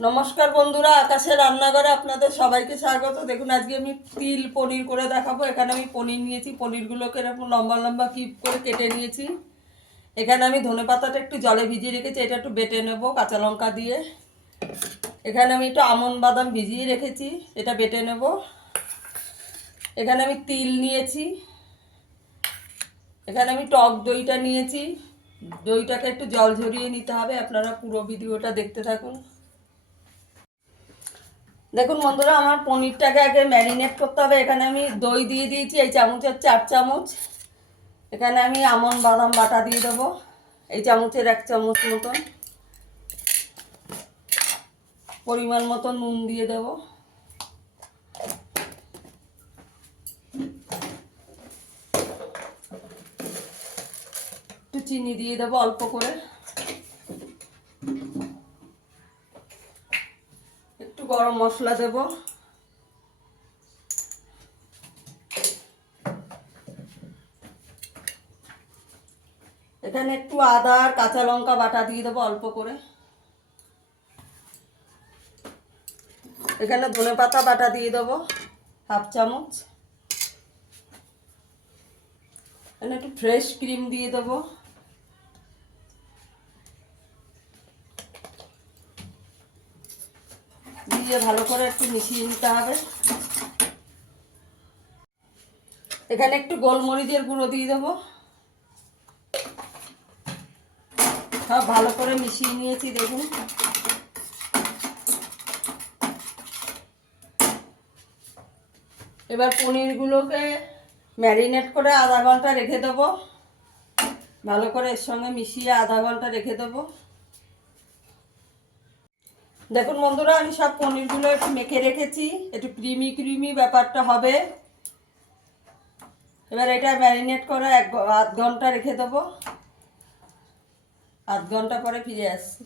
নমস্কার বন্ধুরা, আকাশের রান্নাঘরে আপনাদের সবাইকে স্বাগত। দেখুন আজকে আমি তিল পনির করে দেখাবো। এখানে আমি পনির নিয়েছি, পনিরগুলোকে এরকম লম্বা লম্বা কিপ করে কেটে নিয়েছি। এখানে আমি ধনেপাতাটা একটু জলে ভিজিয়ে রেখেছি, এটা একটু বেটে নেব কাঁচা লঙ্কা দিয়ে। এখানে আমি একটু আমন্ড বাদাম ভিজিয়ে রেখেছি, এটা বেটে নেব। এখানে আমি তিল নিয়েছি। এখানে আমি টক দইটা নিয়েছি, দইটাকে একটু জল ঝরিয়ে নিতে হবে। আপনারা পুরো ভিডিওটা দেখতে থাকুন। দেখুন বন্ধুরা, আমার পনিরটাকে আগে ম্যারিনেট করতে হবে। এখানে আমি দই দিয়ে দিয়েছি এই চামচের 4 চামচ। এখানে আমি আমন্ড বাদাম বাটা দিয়ে দেবো এই চামচের 1 চামচ মতন। পরিমাণ মতো নুন দিয়ে দেব। একটু চিনি দিয়ে দেবো অল্প করে। একটু গরম মশলা দেব। এখানে একটু আদা আর কাঁচা লঙ্কা বাটা দিয়ে দেবো অল্প করে। এখানে ধনেপাতা বাটা দিয়ে দেবো 1/2 চামচ। এখানে একটু ফ্রেশ ক্রিম দিয়ে দেবো। দিয়ে ভালো করে একটু মিশিয়ে নিতে হবে। এখানে একটু গোলমরিচের গুঁড়ো দিয়ে দেবো। সব ভালো করে মিশিয়ে নিয়েছি দেখুন। এবার পনিরগুলোকে ম্যারিনেট করে আধা ঘন্টা রেখে দেবো। ভালো করে এর সঙ্গে মিশিয়ে আধা ঘন্টা রেখে দেবো। দেখুন বন্ধুরা, আমি সব পনিরগুলো একটু মেখে রেখেছি, একটু ক্রিমি ক্রিমি ব্যাপারটা হবে। এবার এটা ম্যারিনেট করে আধ ঘন্টা রেখে দেবো। আধ ঘন্টা পরে ফিরে আসছি।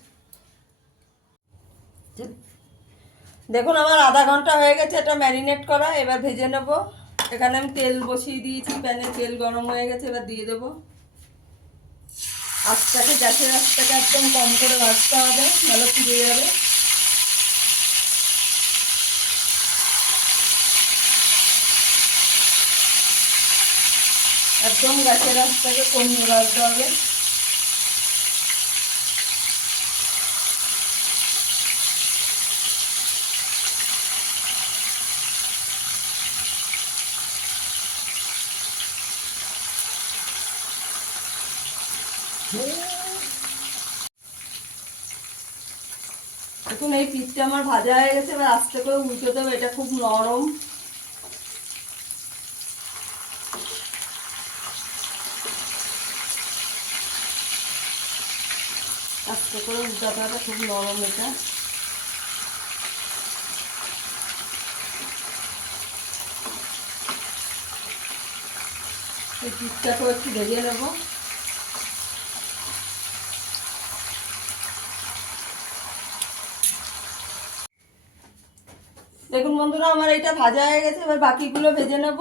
দেখুন আমার আধা ঘন্টা হয়ে গেছে এটা ম্যারিনেট করা। এবার ভেজে নেব। এখানে আমি তেল বসিয়ে দিয়েছি, প্যানে তেল গরম হয়ে গেছে। এবার দিয়ে দেবো। গ্যাসের আঁচটাকে একদম কম করে ভাজতে হবে, ভালো পুড়ে যাবে। একদম গ্যাসের আঁচটাকে কমিয়ে ভাজতে হবে। দেখুন এই পিঠটা আমার ভাজা হয়ে গেছে। এবার আস্তে করে উল্টে দেবো, এটা খুব নরম। আস্তে করে উল্টাতে হবে, খুব নরম এটা। এই পিঠটাকেও একটু ভেজে নেবো। দেখুন বন্ধুরা, আমার এটা ভাজা হয়ে গেছে। এবার বাকিগুলো ভেজে নেব।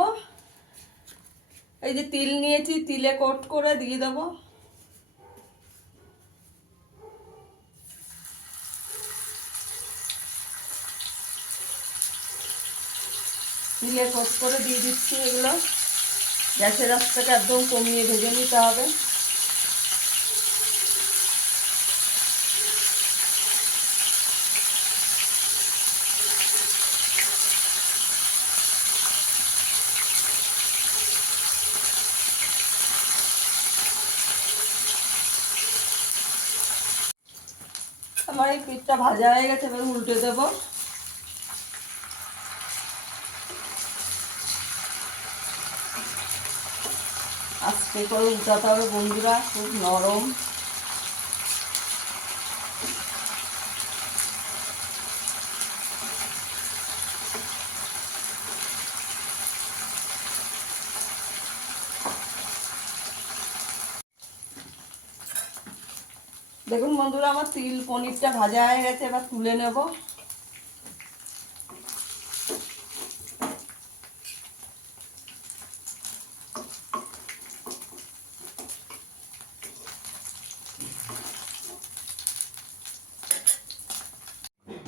এই যে তিল নিয়েছি, তিলে কোট করে দিয়ে দেবো। তিলে কোট করে দিয়ে দিচ্ছি এগুলো। গ্যাসের আঁচটাকে একদম কমিয়ে ভেজে নিতে হবে। আমার এই পিঠটা ভাজা হয়ে গেছে। এবার উল্টে দেবো। আস্তে করে উল্টাতে হবে বন্ধুরা, খুব নরম। দেখুন বন্ধুরা, আমার তিল পনিরটা ভাজা হয়ে গেছে। এবার তুলে নেব।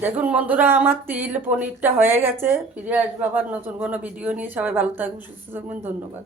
দেখুন বন্ধুরা, আমার তিল পনিরটা হয়ে গেছে। ফিরে আসবো আবার নতুন কোনো ভিডিও নিয়ে। সবাই ভালো থাকবেন, সুস্থ থাকবেন, ধন্যবাদ।